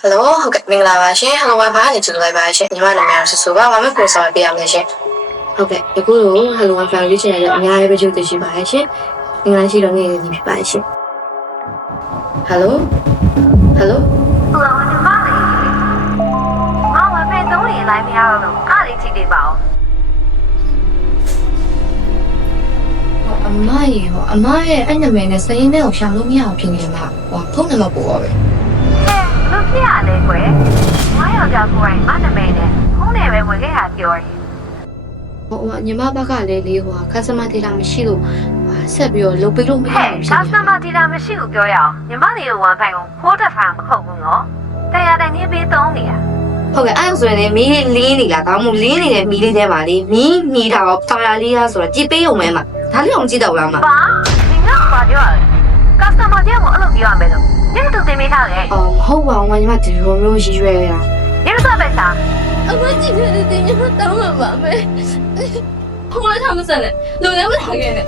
ဟယ်လိုဟုတ်ကဲ့မင်္ဂလာပါရှင်ဟယ်လို wifi ကနေကြည့်လိုက်ပါရှင်ညီမနာမည်ဆူဆူပါဘာမှကိုဆောင်ပေးရမလဲရှင်ဟုတ်ကဲ့အခုလိုဟယ်လို wifi ကိုရေးချင်ရတဲ့အများကြီးပဲကြိုးသိရှိပါရဲ့ရှင်မင်္ဂလာရှိတော်နေ့ရည်ဖြစ်ပါရဲ့ရှင်ဟယ်လိုဟယ်လိုဟလိုညီမလေးငါဝယ်မဲ့သုံးရင်လိုက်မရတော့လို့အားလေးကြည့်ပေးပါဦးအမရေဟောအမရဲ့အဲ့နာမည်နဲ့စရင်းနဲ့ကိုရှာလို့မရအောင်ဖြစ်နေမှာဟောဖုန်းနံပါတ်ပို့ပါပဲ ဟဲ့လူဖြစ်ရလဲကွယ်ငါယောက်ျားကိုယ်တိုင်မနမဲနဲ့ဖုန်းနဲ့ပဲဝင်ခဲ့တာပြောရင်ဟိုဟိုညီမဘက်ကလည်းလေဟို customer data မရှိလို့ဟာဆက်ပြီးတော့လုပ်ပေးလို့မရဟဲ့ဘူးဖြစ်ကာစတမာဒီတာမရှိဘူးပြောရအောင်ညီမလေးကိုဝမ်ဖိုင်ကိုဖိုးတက်ထားမှာမဟုတ်ဘူးနော်တရားတိုင်နေပေးသုံးနေရဟုတ်ကဲ့အဲ့ဒါဆိုရင်လည်းမီးလေးလင်းနေလားကောင်းမှုလင်းနေတဲ့မီးလေးထဲမှာလေမီးမီးတာရောတာယာလေးရဆိုတော့ကြည်ပေးုံပဲမှာဒါလေးအောင်ကြည့်တော့လားမပါဒီငါပါပြောရ ကာစတမာကျကိုအဲ့လိုပြောရမယ်လို့ညတူတင်ပေးထားတယ်အော်မဟုတ်ပါဘူးညီမဒီလိုမျိုးရည်ရွယ်ရတာညစပဲစားအမကြည့်ပြတဲ့တင်ရမတောင်းမှာပါမယ်။ဟိုမှာထားမစနဲ့လုံလည်းမထားခဲ့နဲ့